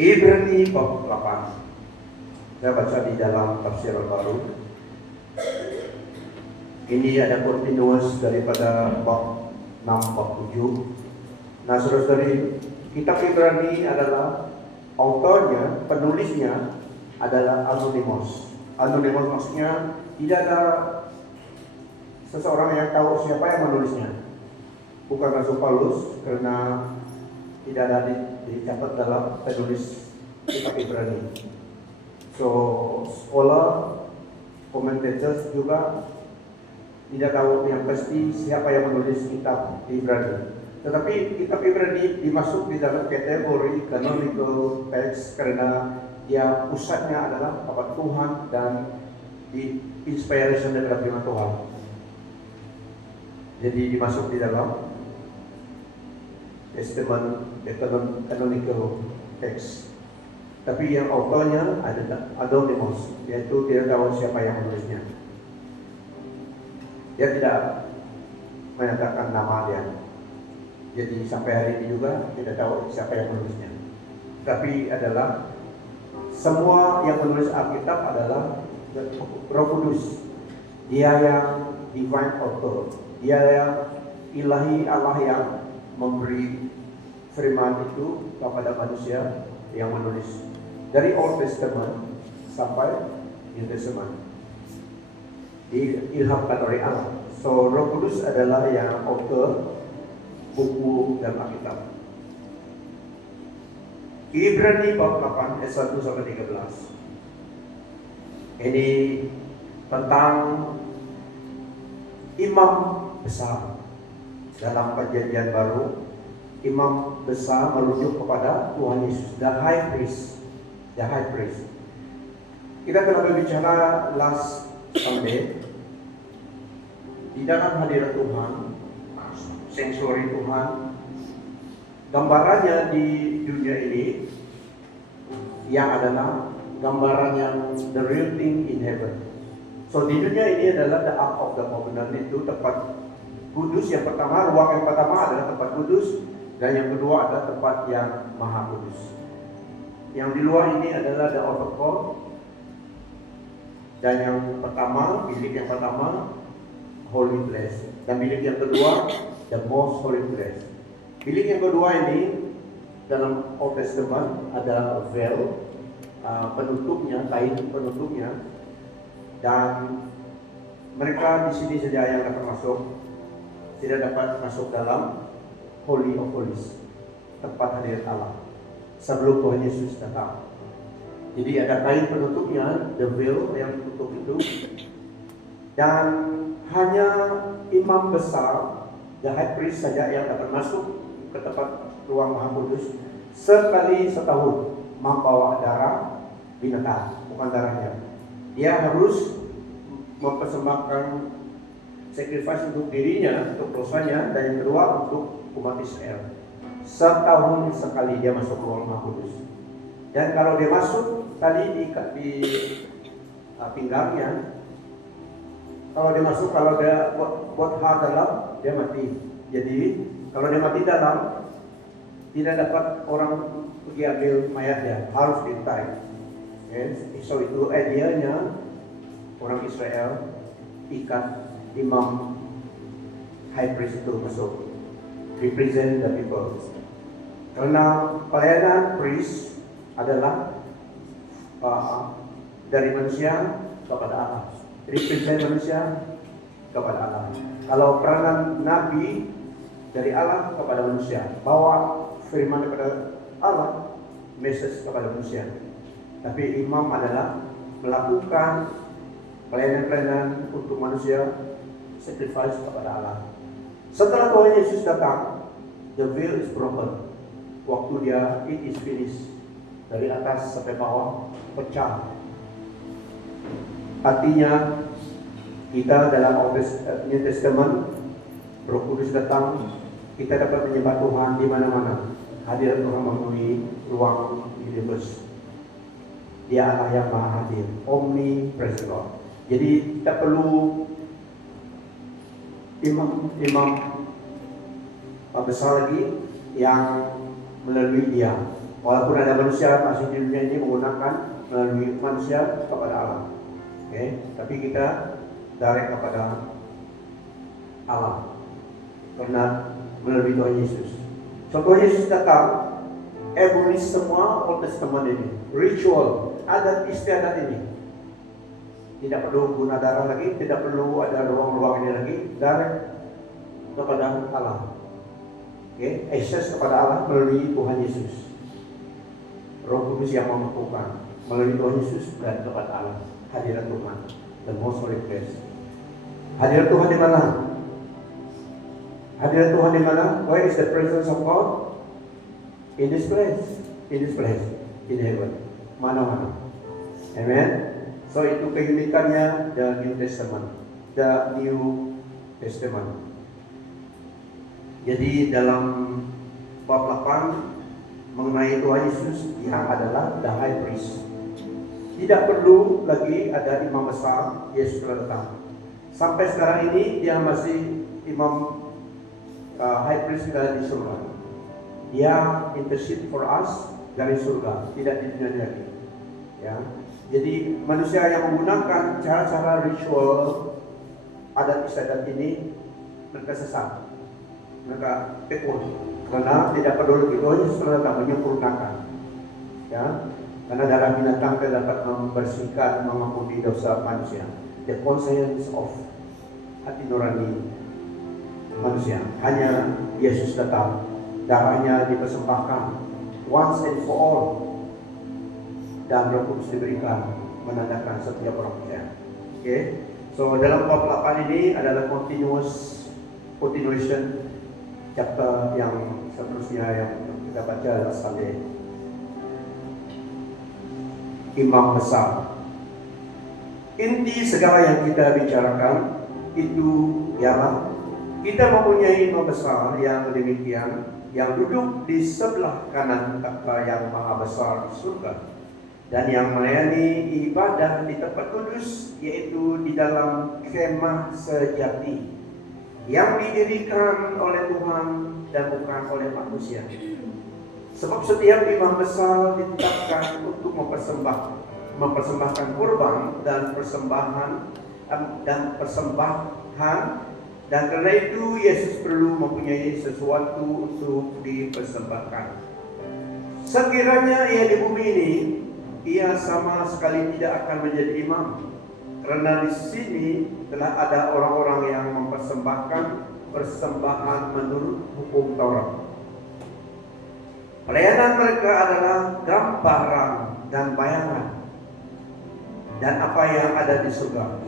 Ibrani bab 8. Saya baca di dalam tafsir baru. Ini ada continuous daripada bab 6, bab 7. Nah, saudara-saudari, kitab Ibrani adalah autornya, penulisnya adalah anonymous. Anonymous maksudnya tidak ada seseorang yang tahu siapa yang menulisnya. Bukan Rasul Paulus, karena tidak ada dicatat dalam penulis kitab Ibrani. So, scholar, commentators juga tidak tahu yang pasti siapa yang menulis kitab Ibrani. Tetapi kitab Ibrani dimasuk di dalam kategori canonical text karena dia pusatnya adalah kabar Tuhan dan di inspiration dari firman Tuhan. Jadi dimasuk di dalam testament canonical text. Tapi yang autornya adalah anonymous, yaitu tidak tahu siapa yang menulisnya. Dia tidak menyatakan nama dia. Jadi sampai hari ini juga tidak tahu siapa yang menulisnya. Tapi adalah semua yang menulis Alkitab adalah Roh Kudus. Dia yang divine author. Dia yang ilahi Allah yang memberi firman itu kepada manusia yang menulis dari Old Testament sampai New Testament. Diilhamkan oleh Allah. So Roh Kudus adalah yang author buku dan Alkitab. Ibrani bab 8 ayat 1 sampai 13. Ini tentang imam besar. Dalam perjanjian baru, imam besar merujuk kepada Tuhan Yesus, the high priest. The high priest. Kita telah berbicara last Sunday di dalam hadirat Tuhan, sanctuary Tuhan. Gambarannya di dunia ini yang adalah gambaran yang the real thing in heaven. So di dunia ini adalah the Ark of the Covenant, itu tempat kudus yang pertama, ruang yang pertama adalah tempat kudus, dan yang kedua adalah tempat yang maha kudus. Yang di luar ini adalah the outer court, dan yang pertama, bilik yang pertama, holy place, dan bilik yang kedua, the most holy place. Bilik yang kedua ini dalam Old Testament ada veil, penutupnya, kain penutupnya, dan mereka di sini saja yang dapat masuk, tidak dapat masuk dalam Holy of Holies, tempat hadirat Allah, sebelum Tuhan Yesus datang. Jadi ada kain penutupnya, the veil yang tutup itu, dan hanya imam besar, the high priest saja yang dapat masuk ke tempat ruang maha kudus sekali setahun, membawa darah binatang, bukan darahnya. Dia harus mempersembahkan sacrifice untuk dirinya, untuk dosanya, dan yang kedua untuk umat Israel. Setahun sekali dia masuk ke ruang maha kudus. Dan kalau dia masuk tali di pinggangnya, kalau dia masuk, kalau dia buat hal dalam, dia mati. Jadi kalau dia mati dalam, tidak dapat orang pergi ambil mayatnya, harus ditarik. So itu idealnya orang Israel ikat imam high priest itu masuk, represent the people. Karena pelayanan priest adalah dari manusia kepada Allah, represent manusia kepada Allah. Kalau peranan nabi dari Allah kepada manusia, bawa firman kepada Allah, message kepada manusia. Tapi imam adalah melakukan pelayanan-pelayanan untuk manusia, sacrifice kepada Allah. Setelah Tuhan Yesus datang, the veil is broken. Waktu dia, it is finished, dari atas sampai bawah pecah. Artinya kita dalam New Testament, Roh Kudus datang, kita dapat menyembah Tuhan di mana-mana. Hadirat Tuhan memenuhi ruang universe. Dia Allah yang maha hadir, omnipresent God. Jadi kita perlu imam besar lagi yang melalui dia Walaupun ada manusia masih di dunia ini menggunakan melalui manusia kepada Allah. Tapi kita direct kepada Allah karena melalui Tuhan Yesus. So Tuhan Yesus datang, abolish semua Old Testament ini, ritual, adat istiadat ini. Tidak perlu guna darah lagi, tidak perlu ada ruang-ruang ini lagi, direct kepada Allah. Akses kepada Allah melalui Tuhan Yesus. Roh Kudus yang memampukan melalui Tuhan Yesus dan kepada Allah. Hadirat Tuhan, the most holy place. Hadirat Tuhan di mana? Hadirat Tuhan di mana? Where is the presence of God? In this place. In this place. In heaven. Mana-mana. Amen. So itu keunikannya the New Testament. The New Testament. Jadi dalam bab 8 mengenai Tuhan Yesus yang adalah the high priest. Tidak perlu lagi ada imam besar, Yesus telah datang. Sampai sekarang ini dia masih imam high priest di surga. Dia intercede for us dari surga, tidak di dunia lagi. Ya. Jadi manusia yang menggunakan cara-cara ritual adat istiadat ini mereka sesat, mereka tekun, karena tidak peduli Tuhan Yesus telah datang menyempurnakan. Ya. Karena darah binatang tidak dapat membersihkan, mengampuni dosa manusia. The conscience of hati nurani manusia. Hanya Yesus datang, darahnya dipersembahkan once and for all, dan Roh Kudus diberikan menandakan setiap orang percaya. So dalam bab 8 ini adalah continuation chapter yang seterusnya yang kita baca last Sunday. Imam besar. Inti segala yang kita bicarakan itu ialah kita mempunyai imam besar yang demikian, yang duduk di sebelah kanan takhta yang maha besar di surga, dan yang melayani ibadah di tempat kudus, yaitu di dalam kemah sejati yang didirikan oleh Tuhan dan bukan oleh manusia. Sebab setiap imam besar ditetapkan untuk mempersembahkan kurban dan persembahan, dan karena itu Yesus perlu mempunyai sesuatu untuk dipersembahkan. Sekiranya ia di bumi ini, ia sama sekali tidak akan menjadi imam, karena di sini telah ada orang-orang yang mempersembahkan persembahan menurut hukum Taurat. Pelayanan mereka adalah gambaran dan bayangan dan apa yang ada di surga,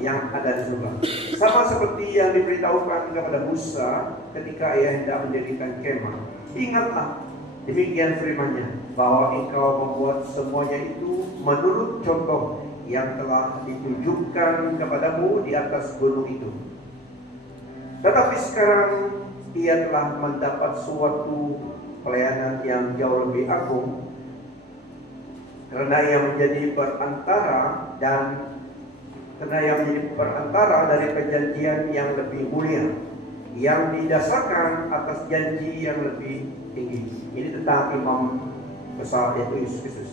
sama seperti yang diberitahukan kepada Musa ketika ia hendak mendirikan kemah. Ingatlah, demikian firman-Nya, bahwa engkau membuat semuanya itu menurut contoh yang telah ditunjukkan kepadamu di atas gunung itu. Tetapi sekarang ia telah mendapat suatu pelayanan yang jauh lebih agung, karena ia menjadi perantara dari perjanjian yang lebih mulia, yang didasarkan atas janji yang lebih tinggi. Ini tentang imam besar, yaitu Yesus Kristus.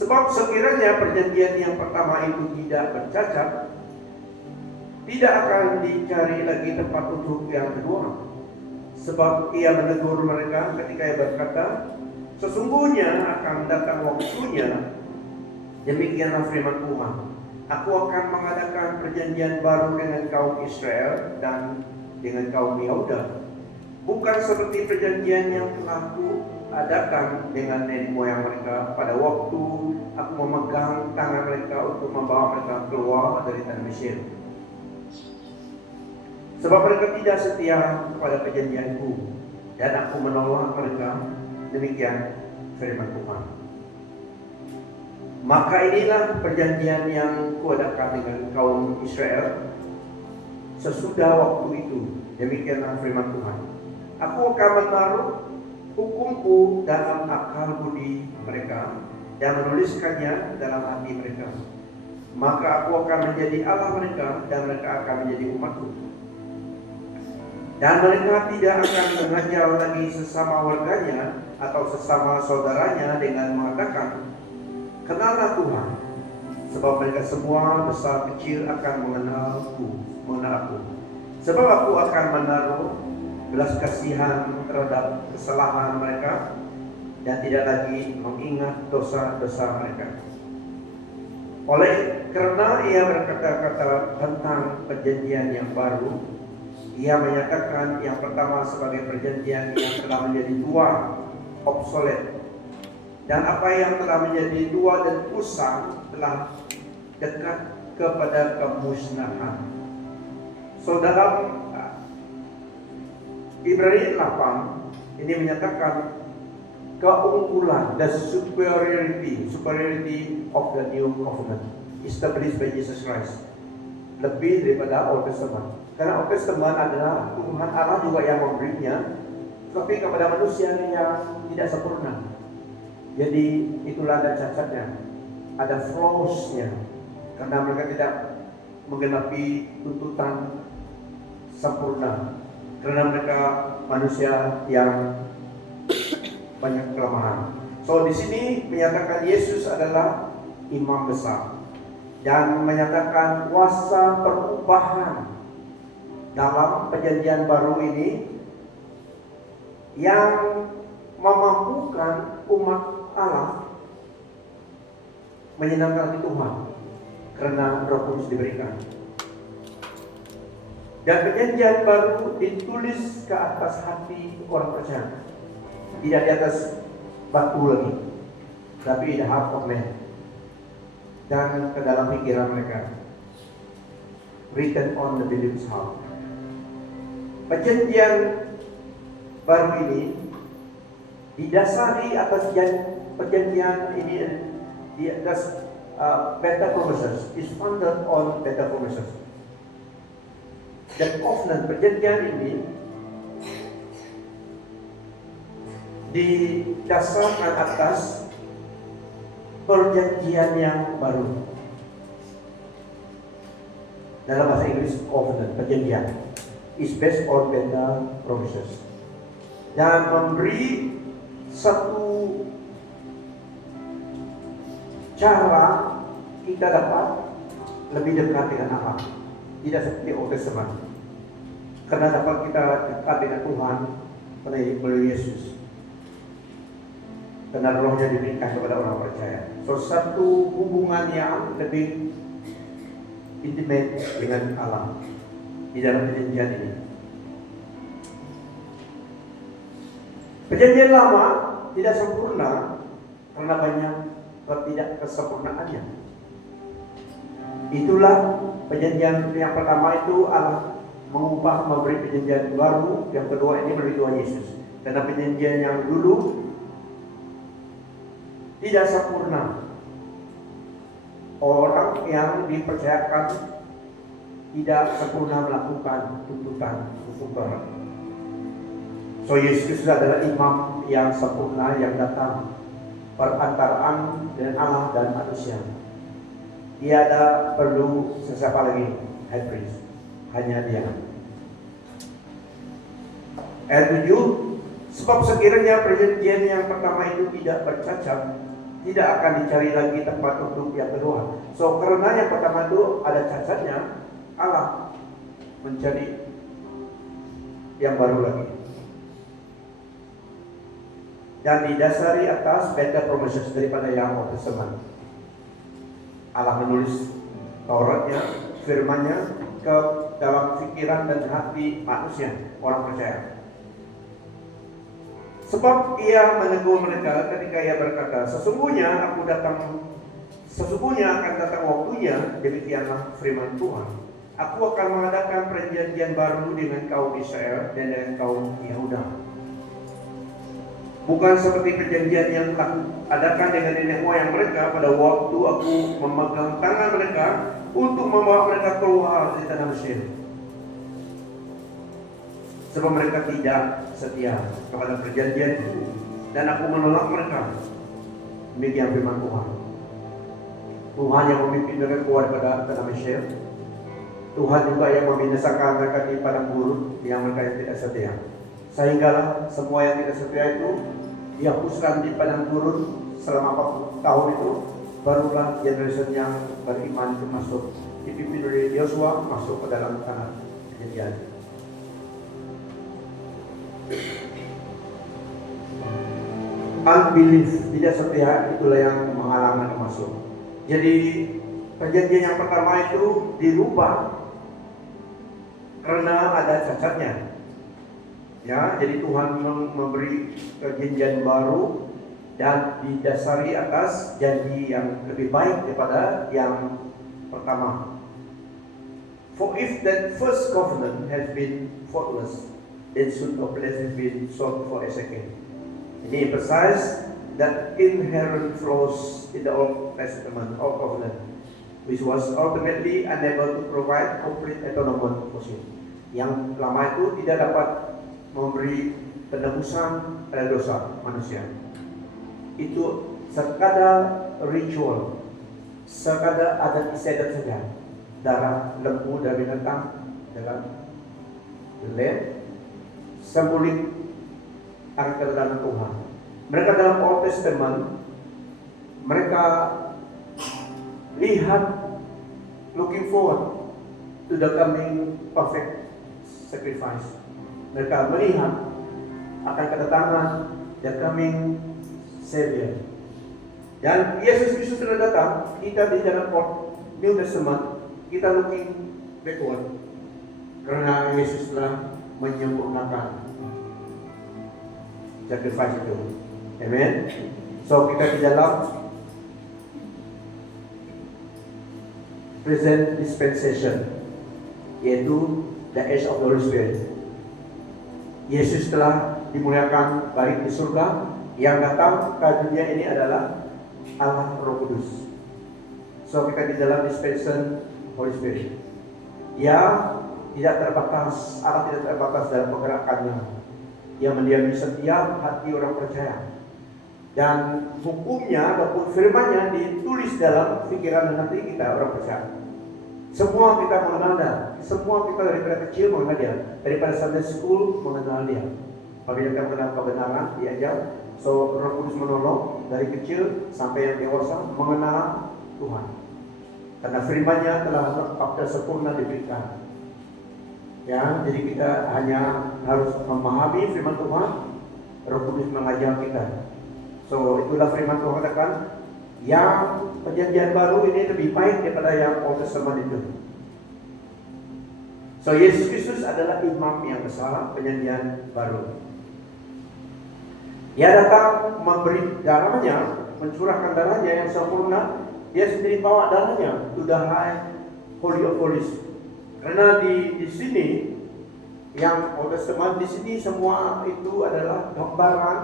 Sebab sekiranya perjanjian yang pertama itu tidak bercacat, tidak akan dicari lagi tempat untuk yang kedua. Sebab ia menegur mereka ketika ia berkata, sesungguhnya akan datang waktunya, demikianlah firman Tuhan, aku akan mengadakan perjanjian baru dengan kaum Israel dan dengan kaum Yehuda, bukan seperti perjanjian yang telah aku adakan dengan nenek moyang mereka pada waktu aku memegang tangan mereka untuk membawa mereka keluar dari tanah Mesir. Sebab mereka tidak setia kepada perjanjianku, dan aku menolak mereka. Demikian firman Tuhan. Maka inilah perjanjian yang kuadakan dengan kaum Israel sesudah waktu itu. Demikianlah firman Tuhan. Aku akan menaruh hukumku dalam akal budi mereka dan menuliskannya dalam hati mereka. Maka aku akan menjadi Allah mereka dan mereka akan menjadi umatku. Dan mereka tidak akan mengajar lagi sesama warganya atau sesama saudaranya dengan mengatakan, "Kenallah Tuhan, sebab mereka semua besar kecil akan mengenal aku. Sebab aku akan menaruh belas kasihan terhadap kesalahan mereka dan tidak lagi mengingat dosa-dosa mereka." Karena ia berkata-kata tentang perjanjian yang baru, ia menyatakan yang pertama sebagai perjanjian yang telah menjadi tua, obsolet, dan apa yang telah menjadi tua dan usang telah dekat kepada kemusnahan. So dalam Ibrani 8 ini menyatakan keunggulan, the superiority of the new covenant established by Jesus Christ, lebih daripada Old Testament. Karena Old Testament adalah Tuhan Allah juga yang memberinya, tapi kepada manusia yang tidak sempurna. Jadi itulah ada cacatnya, ada flaws-nya, karena mereka tidak menggenapi tuntutan sempurna, karena mereka manusia yang banyak kelemahan. So di sini menyatakan Yesus adalah imam besar dan menyatakan kuasa perubahan dalam perjanjian baru ini yang memampukan umat Allah menyenangkan Tuhan karena Roh Kudus diberikan. Dan perjanjian baru ditulis ke atas hati orang percaya, tidak di atas batu lagi, tapi the heart of man, dan ke dalam pikiran mereka, written on the believer's heart. Perjanjian baru ini didasari atas perjanjian ini di atas better promises, is founded on better promises. Dan covenant perjanjian ini didasarkan atas perjanjian yang baru. Dalam bahasa Inggris, covenant, perjanjian, is based on better promises, dan memberi satu cara kita dapat lebih dekat dengan Allah, tidak seperti Old Testament, karena dapat kita dekat dengan Tuhan melalui Yesus, karena Rohnya diberikan kepada orang percaya. So satu hubungan yang lebih intimate dengan Allah di dalam perjanjian ini. Perjanjian lama tidak sempurna karena banyak ketidakkesempurnaannya. Itulah perjanjian yang pertama itu Allah mengubah memberi perjanjian baru, yang kedua ini melalui Tuhan Yesus. Karena perjanjian yang dulu tidak sempurna, orang yang dipercayakan tidak sempurna melakukan tuntutan hukum Taurat. So Yesus adalah imam yang sempurna yang datang perantaraan dengan Allah dan manusia. Tiada perlu sesiapa lagi high priest, hanya Dia. Ayat 7, sebab sekiranya perjanjian yang pertama itu tidak bercacat, tidak akan dicari lagi tempat untuk yang kedua. So karena yang pertama itu ada cacatnya, Allah mencari yang baru lagi. Dan didasari atas better promises daripada yang Old Testament. Allah menulis Tauratnya, firman-Nya ke dalam pikiran dan hati manusia, orang percaya. Sebab Ia menegur mereka ketika Ia berkata, sesungguhnya akan datang waktunya, demikianlah firman Tuhan, aku akan mengadakan perjanjian baru dengan kaum Israel dan dengan kaum Yahuda. Bukan seperti perjanjian yang telah adakan dengan nenek moyang mereka pada waktu aku memegang tangan mereka untuk membawa mereka keluar dari tanah Mesir. Sebab mereka tidak setia kepada perjanjian itu, dan aku menolak mereka. Demikian firman Tuhan. Tuhan yang memimpin mereka keluar daripada tanah Mesir. Tuhan juga yang membinasakan mereka di padang gurun yang mereka yang tidak setia. Sehinggalah semua yang tidak setia itu dihapuskan di padang gurun selama 40 tahun itu, barulah generasi yang beriman itu masuk, dipimpin oleh Yosua masuk ke dalam tanah perjanjian. Unbelief, tidak setia, itulah yang menghalangi masuk. Jadi perjanjian yang pertama itu dirubah karena ada cacatnya. Ya, jadi Tuhan memberi perjanjian baru dan didasari atas janji yang lebih baik daripada yang pertama. For if that first covenant has been faultless, then should no place have been sought for a second. Ini emphasize that inherent flaws in the Old Testament, Old Covenant, which was ultimately unable to provide complete atonement for sin. Yang lama itu tidak dapat memberi penebusan pada dosa manusia. Itu sekadar ritual, sekadar adat istiadat saja. Darah lembu dan binatang dalam lem, simbolik akan kedatangan Tuhan. Mereka dalam Old Testament, mereka lihat, looking forward to the coming perfect sacrifice. Mereka melihat akan kedatangan the coming Savior. Dan Yesus Kristus sudah datang. Kita di dalam New Testament, kita looking backward, karena Yesus telah menyempurnakan sacrifice itu. Amen. So kita di dalam present dispensation, yaitu the age of the Holy Spirit. Yesus telah dimuliakan baik di surga, yang datang ke dunia ini adalah Allah Roh Kudus. So kita di dalam dispensation Holy Spirit. Ya, tidak terbatas, Allah tidak terbatas dalam pergerakannya. Yang mendiami setiap hati orang percaya, dan hukumnya ataupun firman-Nya ditulis dalam pikiran dan hati kita orang percaya. Semua kita mengenal dia, semua kita daripada kecil mengenal dia, daripada Sunday school mengenal dia. Apabila kita mengenal kebenaran, diajar. So Roh Kudus menolong dari kecil sampai yang dewasa mengenal Tuhan, karena firman-Nya telah lengkap dan sempurna diberikan. Ya, jadi kita hanya harus memahami firman Tuhan. Roh Kudus mengajar kita. So itulah firman Tuhan katakan, yang perjanjian baru ini lebih baik daripada yang Old Testament itu. So Yesus Kristus adalah imam yang besar perjanjian baru. Dia datang memberi darahnya, mencurahkan darahnya yang sempurna. Dia sendiri bawa darahnya to the high holy of holies. Karena di sini yang Old Testament, di sini semua itu adalah gambaran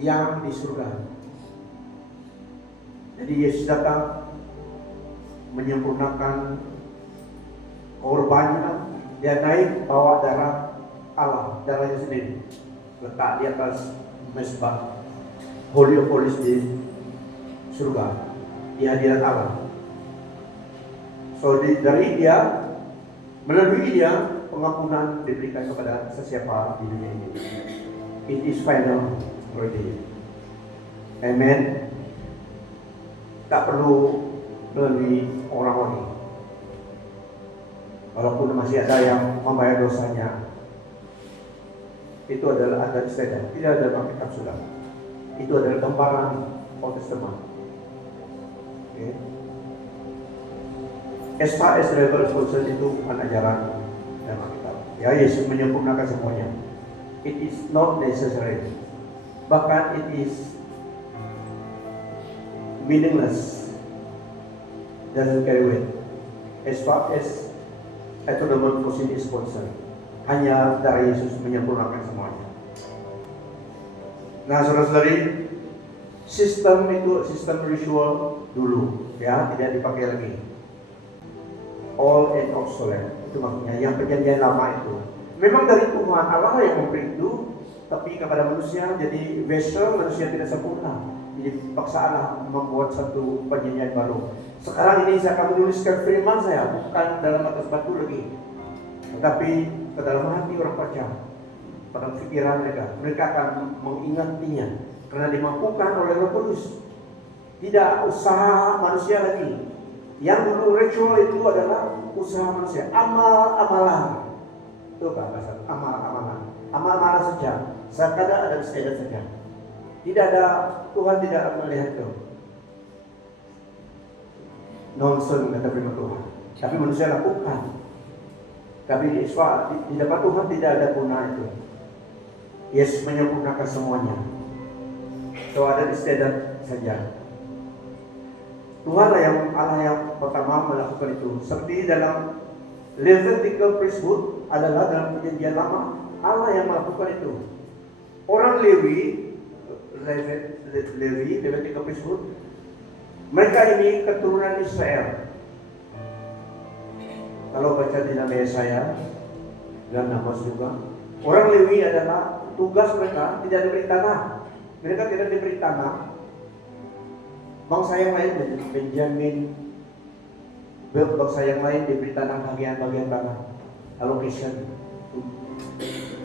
yang di surga. Jadi Yesus datang menyempurnakan korbannya. Dia naik bawa darah Allah, darahnya sendiri, letak di atas mezbah Holy of Holies di surga, di hadirat Allah. So dari dia, melalui dia, pengampunan diberikan kepada sesiapa di dunia ini. It is final already. Amen. Tak perlu melalui orang-orang. Walaupun masih ada yang membayar dosanya, itu adalah adat istiadat, tidak ada Alkitab sudah. Itu adalah gambaran Old Testament. Okay. As far as level concern, itu bukan ajaran dalam Alkitab. Ya, Yesus menyempurnakan semuanya. It is not necessary. Bahkan it is meaningless. Doesn't carry weight. As far as atonement for sin is concerned, hanya darah Yesus menyempurnakan semuanya. Nah, saudara-saudari, sistem itu sistem ritual dulu, ya, tidak dipakai lagi. All and obsolete, itu maksudnya yang perjanjian lama itu. Memang dari Tuhan Allah yang memberi itu, tapi kepada manusia jadi vessel, manusia tidak sempurna. Jadi paksa Allah membuat satu perjanjian baru. Sekarang ini saya akan menuliskan firman saya, bukan dalam atas batu lagi, tetapi ke dalam hati orang percaya. pada pikiran mereka. Mereka akan mengingatinya karena dimampukan oleh Roh Kudus. Tidak usaha manusia lagi. Yang dulu ritual itu adalah usaha manusia, amal-amalan. Itu Pak bahasa amal-amalan. Amal-amalan saja. Sekadar ada istiadat saja. Tidak ada, Tuhan tidak melihat itu. Nonsen kata firman Tuhan. Tapi manusia lakukan. Tapi di depan Tuhan tidak ada guna itu. Yesus menyempurnakan semuanya. So ada istiadat saja. Tuhan Allah yang pertama melakukan itu. Seperti dalam Levitical priesthood adalah dalam perjanjian lama, Allah yang melakukan itu. Orang Lewi, Levitical priesthood, mereka ini keturunan Israel. Kalau baca di dalam Yesaya dan Amos juga, orang Lewi adalah tugas mereka tidak diberi tanah. Mereka tidak diberi tanah. Bangsa yang lain, Benjamin, bangsa yang lain diberi tanah bagian-bagian tanah, allocation.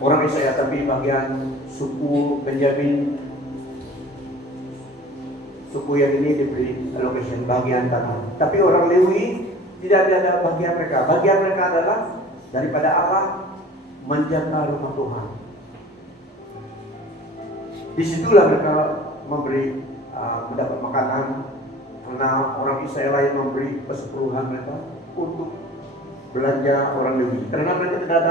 Orang Israel tapi bagian suku Benjamin, suku yang ini diberi allocation bagian tanah. Tapi orang Lewi tidak ada bagian mereka. Bagian mereka adalah daripada Allah menjaga rumah Tuhan. Disitulah mereka mendapat makanan karena orang Israel lain memberi persepuluhan mereka untuk belanja orang Lewi. Karena mereka tidak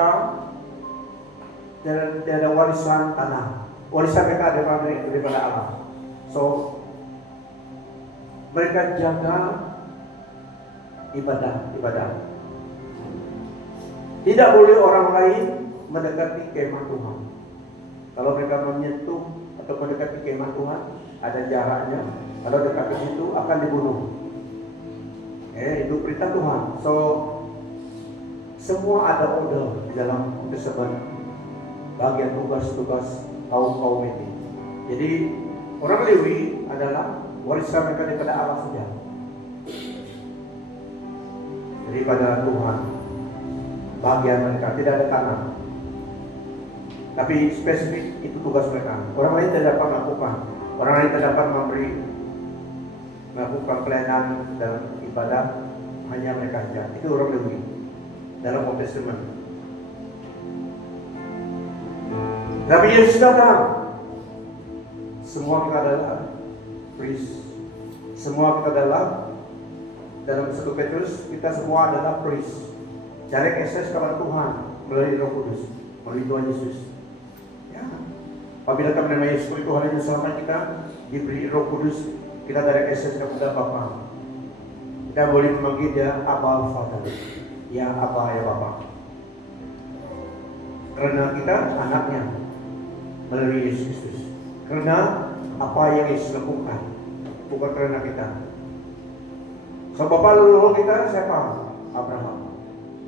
ada warisan tanah. Warisan mereka daripada Allah. So mereka jaga ibadah. Tidak boleh orang lain mendekati kemah Tuhan. Kalau mereka menyentuh atau mendekati kemah Tuhan, ada jaraknya. Kalau dekat ke situ akan dibunuh. Itu perintah Tuhan. So semua ada order di dalam tersebut bagian tugas-tugas kaum ini. Jadi orang Lewi adalah warisan mereka daripada Allah saja. Daripada Tuhan, bagian mereka tidak ada tanah. Tapi spesifik itu tugas mereka. Orang lain tidak dapat melakukan. Orang lain tidak dapat melakukan pelayanan dalam ibadah, hanya mereka saja. Itu orang Lewi dalam Old Testament. Tapi Yesus datang. Semua kita adalah priest. Semua kita adalah dalam 1 Petrus, kita semua adalah priest. Cari akses kepada Tuhan melalui Roh Kudus, melalui Tuhan Yesus. Ya. Apabila kami menerima Yesus sebagai Tuhan dan Selamat kita, diberi Roh Kudus, kita dari akses kepada Bapa. Kita boleh memanggil dia Abba Father. Ya Abba, ya Bapa. Karena kita anaknya melalui Yesus Kristus. Karena apa yang Yesus lakukan, bukan karena kita. So Bapa leluhur kita siapa? Abraham.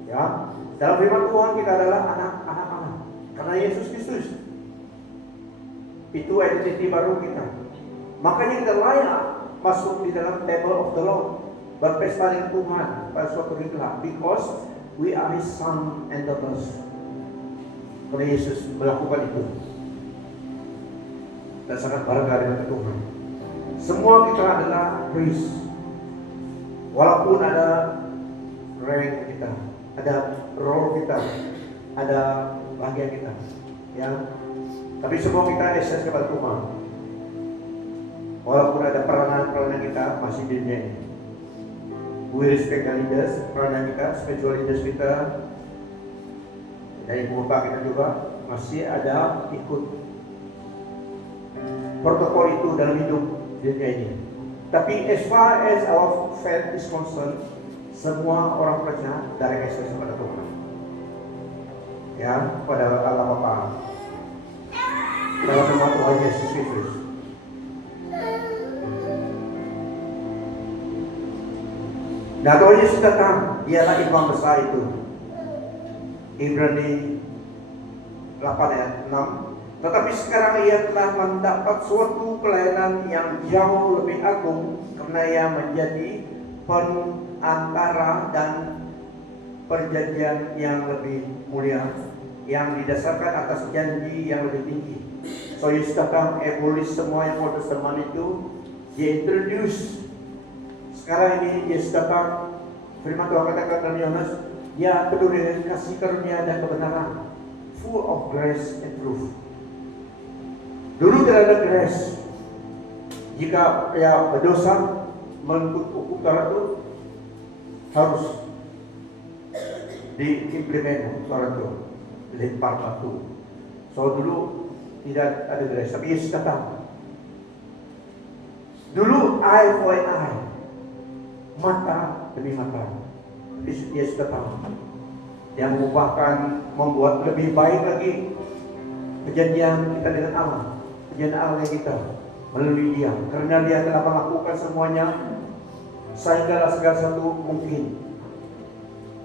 Ya, dalam firman Tuhan kita adalah anak-anak Allah. Karena Yesus Kristus. Itu identiti baru kita. Makanya kita layak masuk di dalam table of the Lord, berpesta dengan Tuhan pada suatu hari kelak. Because we are His son and daughters. Karena Yesus melakukan itu. Dan sangat bangga dengan Tuhan. Semua kita adalah priest. Walaupun ada rank kita, ada role kita, ada bagian kita, ya. Tapi semua kita akses kepada Tuhan. Walaupun ada peranan kita masih di dunia ini. We respect the leaders, peranan kita, spiritual leaders kita, dari ibu bapak kita juga masih ada ikut protokol itu dalam hidup dunia ini. Tapi as far as our faith is concerned, semua orang percaya dari akses kepada Tuhan. Ya, pada Allah Bapa. Dalam nama Tuhan Yesus Kristus. Nah, Tuhan Yesus datang, dialah imam besar itu. Ibrani 8 ayat 6. Tetapi sekarang ia telah mendapat suatu pelayanan yang jauh lebih agung, karena ia menjadi penantara dan perjanjian yang lebih mulia. yang didasarkan atas janji yang lebih tinggi. So Yesus datang, abolish semua yang Old Testament itu, dia introduce. Sekarang ini Yesus datang, firman Tuhan katakan dalam Yohanes, dia penuh dengan kasih karunia dan kebenaran, full of grace and truth. Dulu tidak ada grace. Jika ya berdosa mengikut hukum Taurat itu harus diimplement Taurat itu, lempar batu. So dulu tidak ada grace, tapi Yesus datang. Dulu eye for an eye, mata demi mata. Yesus datang, yang membuat lebih baik lagi perjanjian kita dengan Allah, perjanjian Allah kita melalui Dia, karena Dia telah melakukan semuanya sehingga segala sesuatu mungkin.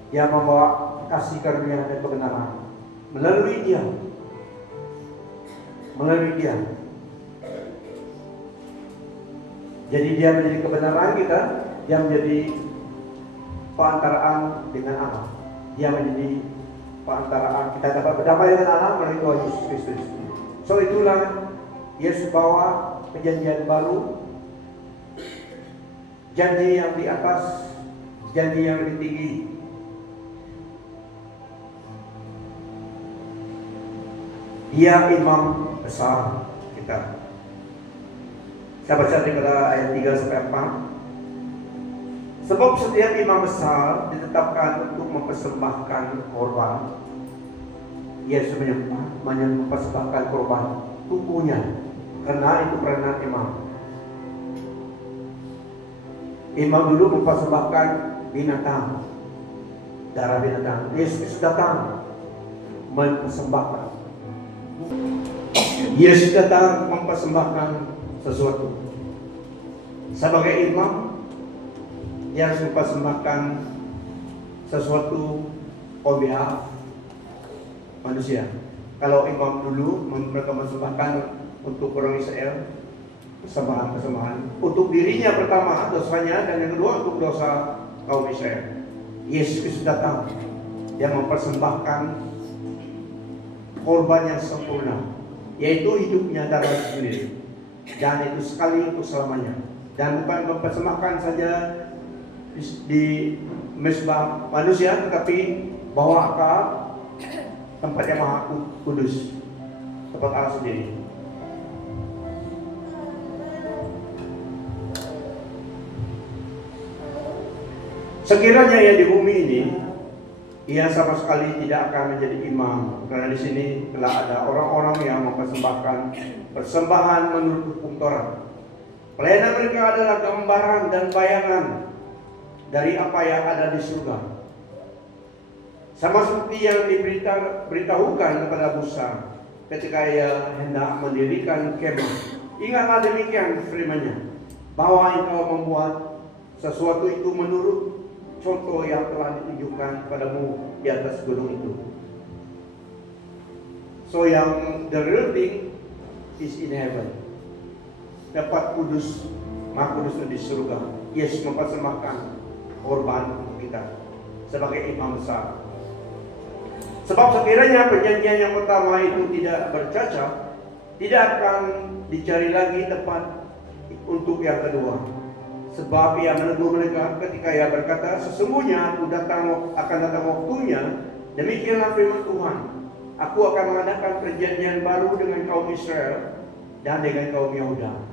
Dia membawa kasih karunia dan kebenaran melalui Dia, Jadi Dia menjadi kebenaran kita, Dia menjadi perantaraan dengan Allah. Dia menjadi perantaraan kita dapat berdamai dengan Allah melalui Tuhan Yesus Kristus. So itulah Yesus bawa perjanjian baru, janji yang di atas, janji yang lebih tinggi. Dia imam besar kita. Saya baca daripada ayat 3 sampai 4. Sebab setiap imam besar ditetapkan untuk mempersembahkan korban. Yesus mempersembahkan korban tubuhnya, karena itu peranan imam. Imam dulu mempersembahkan binatang, darah binatang. Yesus datang mempersembahkan. Yesus datang mempersembahkan sesuatu. Sebagai imam, dia harus mempersembahkan sesuatu on behalf manusia. Kalau imam dulu mereka mempersembahkan untuk orang Israel persembahan untuk dirinya pertama dosanya, dan yang kedua untuk dosa kaum Israel. Yesus Kristus datang, dia mempersembahkan korban yang sempurna, yaitu hidupnya darah sendiri, dan itu sekali untuk selamanya. Dan bukan mempersembahkan saja di mezbah manusia, tetapi bawa ke tempat yang maha kudus, tempat Allah sendiri. Sekiranya yang di bumi ini, ia sama sekali tidak akan menjadi imam, karena di sini telah ada orang-orang yang mempersembahkan persembahan menurut hukum Taurat. Pelayanan mereka adalah gambaran dan bayangan dari apa yang ada di surga. Sama seperti yang diberitahukan kepada Musa ketika ia hendak mendirikan kemah. Ingatlah demikian firman-Nya, bahwa engkau membuat sesuatu itu menurut contoh yang telah ditunjukkan padamu di atas gunung itu. So yang the real thing is in heaven. Dapat kudus, maha kudus di surga. Yesus mempersembahkan korban untuk kita sebagai imam besar. Sebab sekiranya perjanjian yang pertama itu tidak bercacat, tidak akan dicari lagi tempat untuk yang kedua. Sebab ia menegur mereka ketika ia berkata, sesungguhnya akan datang waktunya, demikianlah firman Tuhan, aku akan mengadakan perjanjian baru dengan kaum Israel dan dengan kaum Yehuda.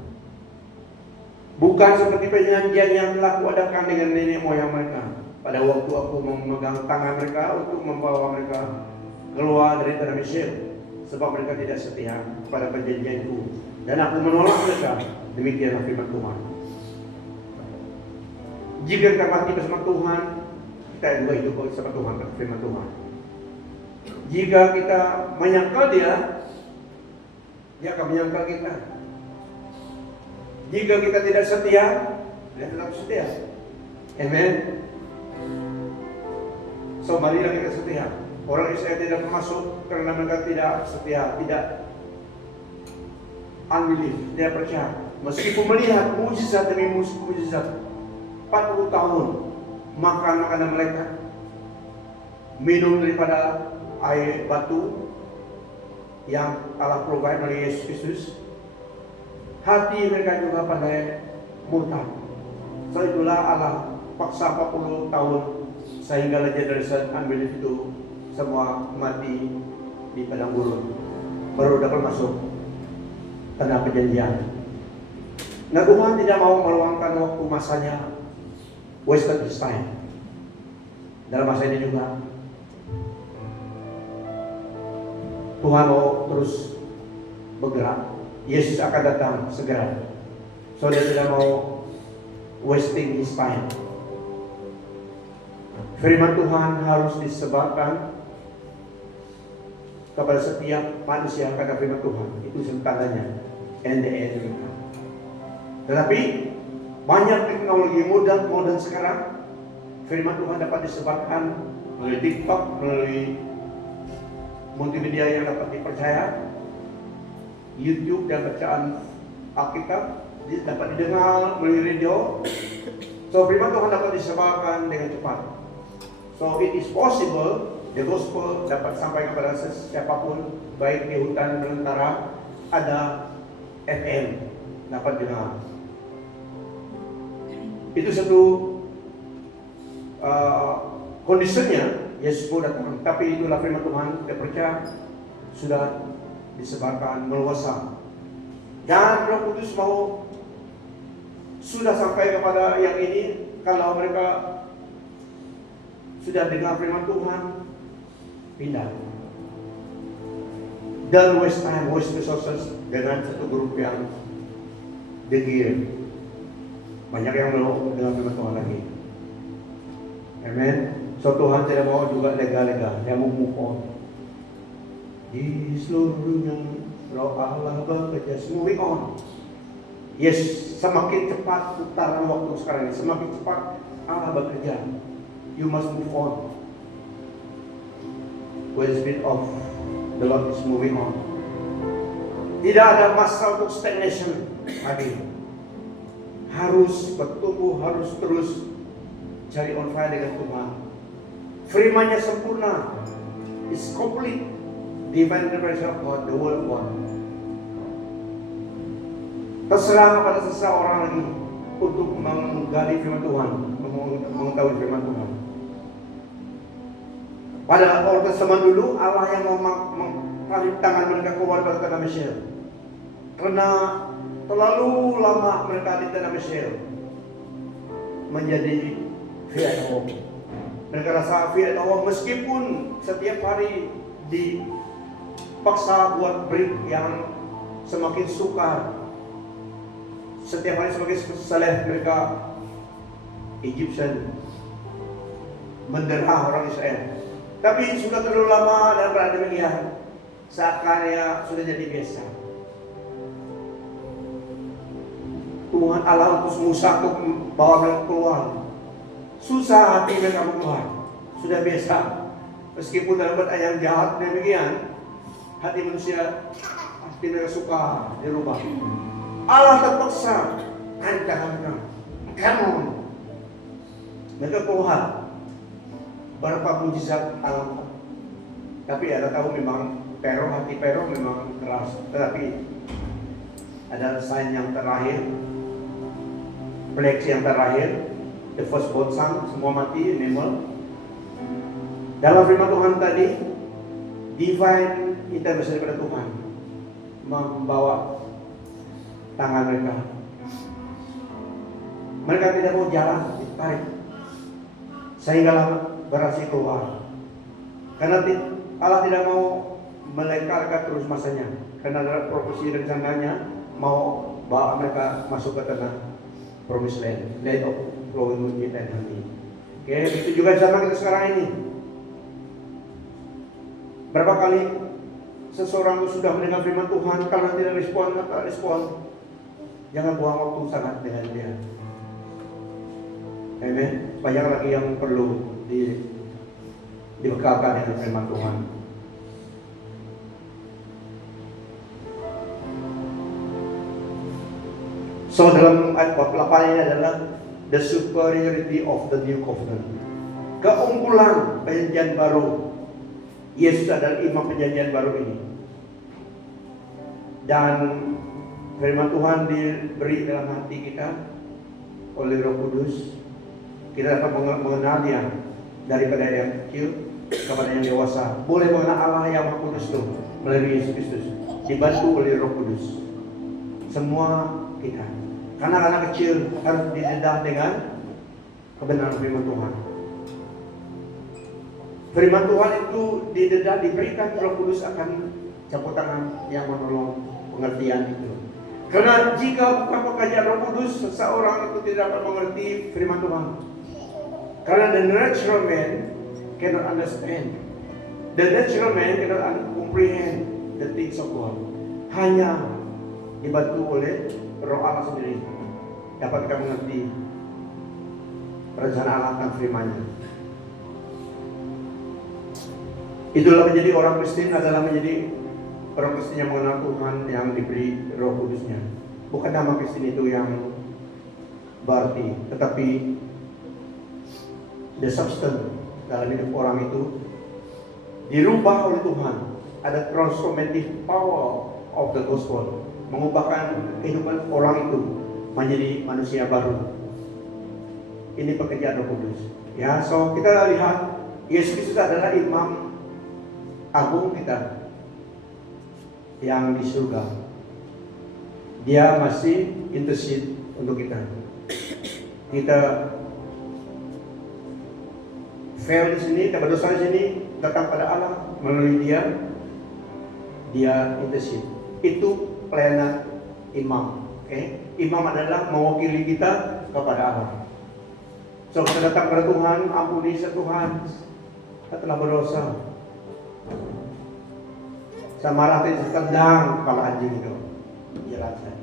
Bukan seperti perjanjian yang telah kuadakan dengan nenek moyang mereka pada waktu aku memegang tangan mereka untuk membawa mereka keluar dari tanah Mesir, sebab mereka tidak setia pada perjanjian itu, dan aku menolak mereka. Demikianlah firman Tuhan. Jika kita mati bersama Tuhan, kita juga hidup bersama Tuhan, firman Tuhan. Jika kita menyangkal Dia akan menyangkal kita. Jika kita tidak setia, Dia tetap setia. Amen. So marilah kita setia. Orang Israel tidak masuk karena mereka tidak setia, tidak unbelief, tidak percaya. Meskipun melihat mujizat demi mujizat 40 tahun makan makanan mereka, minum daripada air batu yang Allah provide oleh Yesus Kristus, hati mereka juga pandai murtad. So itulah Allah paksa 40 tahun sehingga generation unbelief itu semua mati di padang gurun, baru dapat masuk tanah perjanjian. Nah, Tuhan tidak mau meluangkan waktu masanya, wasted his time. Dalam masa ini juga Tuhan mau terus bergerak. Yesus akan datang segera. So dia tidak mau wasting his time. Firman Tuhan harus disebarkan kepada setiap manusia, kata firman Tuhan. Itu tandanya. And the end will come. Tetapi banyak teknologi modern sekarang, firman Tuhan dapat disebarkan melalui TikTok, melalui multimedia yang dapat dipercaya, YouTube dan bacaan Alkitab dapat didengar melalui radio. So firman Tuhan dapat disebarkan dengan cepat. So it is possible the gospel dapat sampai kepada siapapun, baik di hutan belantara ada FM dapat dengar. Itu satu kondisinya. Yesus mau datang, tapi itulah firman Tuhan, kita percaya sudah disebarkan meluasa. Dan Roh Kudus mau sudah sampai kepada yang ini. Kalau mereka sudah dengar firman Tuhan, pindah. Dan waste time, waste resources dengan satu grup yang degil. Banyak yang belum dengar firman Tuhan lagi. Amen. So Tuhan tidak mau juga lega-lega, dia mau move on. Di seluruh dunia Roh Allah bekerja, moving on. Yes, semakin cepat putaran waktu sekarang ini, semakin cepat Allah bekerja. You must move on. When the Spirit of the Lord is moving on. Tidak ada masa untuk stagnation lagi. Harus bertumbuh, harus terus cari on fire dengan Tuhan. Firman-Nya sempurna, is complete, divine revelation of God, the word of God. Terserah kepada seseorang lagi untuk menggali firman Tuhan, mengetahui firman Tuhan. Pada Old Testament dulu, Allah yang menarik tangan mereka keluar dari tanah Mesir, karena terlalu lama mereka di tanah Mesir menjadi fear and awe. Mereka rasa fear and awe meskipun setiap hari dipaksa buat brick yang semakin sukar. Setiap hari semakin saleh mereka Egyptian mendera orang Israel. Tapi sudah terlalu lama dan berada demikian, seakan ya sudah jadi biasa. Tuhan Allah utus Musa untuk bawa mereka keluar. Susah hati mereka keluar, sudah biasa. Meskipun dalam bentuk yang jahat demikian, hati manusia pasti mereka suka dirubah. Allah terpaksa tarik tangan mereka. Kamu, mereka keluar. Berapa mujizat alam. Tapi ada tahu memang hati Pero memang keras. Tetapi ada sign yang terakhir, plague yang terakhir, the firstborn son, semua mati, animal. Dalam firman Tuhan tadi, divine intervention daripada Tuhan membawa tangan mereka. Mereka tidak mau jalan, ditarik, sehingga berhasil keluar. Karena Allah tidak mau melekalkan terus masanya. Karena dalam profesi rencananya mau bawa mereka masuk ke tanah promised land, land of flowing milk and honey. Oke, itu juga sama kita sekarang ini. Berapa kali seseorang sudah mendengar firman Tuhan, kalau tidak respon, jangan buang waktu sangat dengan dia. Amen. Banyak lagi yang perlu dibekalkan dengan firman Tuhan. So dalam ayat 48 ini adalah the superiority of the new covenant. Keunggulan perjanjian baru Yesus adalah imam perjanjian baru ini. Dan firman Tuhan diberi dalam hati kita oleh Roh Kudus. Kita dapat mengenal dia daripada yang kecil kepada yang dewasa. Boleh mengenal Allah yang Maha Kudus itu melalui Yesus Kristus, dibantu oleh Roh Kudus. Semua kita, karena anak kecil harus didedah dengan kebenaran firman Tuhan. Firman Tuhan itu didedah, diberikan Roh Kudus akan campur tangan yang menolong pengertian itu. Karena jika bukan pekerjaan Roh Kudus, seseorang itu tidak dapat mengerti firman Tuhan. Karena the natural man cannot understand. The natural man cannot comprehend the things of God. Hanya dibantu oleh Roh Allah sendiri dapat kita mengerti rencana Allah dan firman-Nya. Itulah menjadi orang Kristen, adalah menjadi orang Kristen yang mengenal Tuhan, yang diberi Roh Kudusnya. Bukan nama Kristen itu yang berarti, tetapi the substance dalam hidup orang itu dirubah oleh Tuhan. Ada transformative power of the gospel, mengubahkan kehidupan orang itu menjadi manusia baru. Ini pekerjaan Roh Kudus. Ya, so kita lihat Yesus Kristus adalah imam agung kita yang di surga. Dia masih intercede untuk kita. Kita fail di sini, kita berdosa di sini, datang pada Allah melalui dia intercede. Itu pelayanan imam. Okay? Imam adalah mewakili kita kepada Allah. So kita datang kepada Tuhan, ampuni Tuhan, kita telah berdosa. Saya marah itu tendang kepala anjing itu. Jelas saya.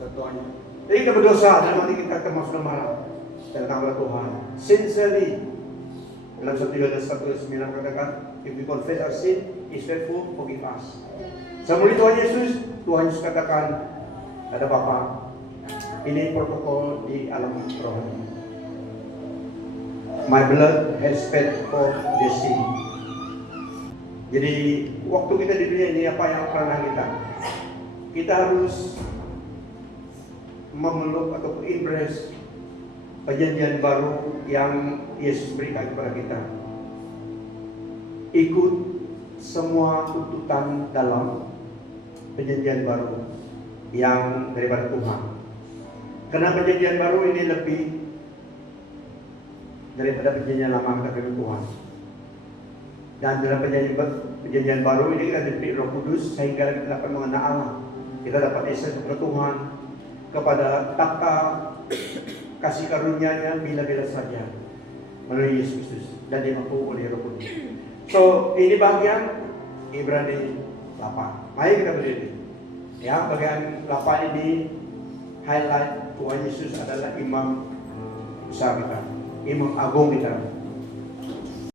Contohnya. Jadi kita berdosa dan nanti kita termasuk marah. Kita datang kepada Tuhan. Sincerely. Dalam 1 Yohanes 1:9 katakan, if we confess our sin, He is faithful, forgive us. Sebelum Tuhan Yesus katakan, ada Bapa, ini protokol di alam rohani. My blood has paid for the sin. Jadi waktu kita di dunia ini, apa yang pernah kita harus memeluk atau embrace perjanjian baru yang Yesus berikan kepada kita. Ikut semua tuntutan dalam perjanjian baru yang daripada Tuhan. Karena perjanjian baru ini lebih daripada perjanjian lama kita dengan Tuhan. Dan dalam perjanjian baru ini kita diberi Roh Kudus sehingga kita dapat mengenal Allah. Kita dapat akses kepada Tuhan, kepada takhta kasih karunia-Nya bila-bila saja melalui Yesus Kristus dan dimampu oleh Roh Kudus. So ini bagian Ibrani 8. Mari kita berdiri. Ya, bagian 8 ini highlight Tuhan Yesus adalah imam besar kita, imam agung kita.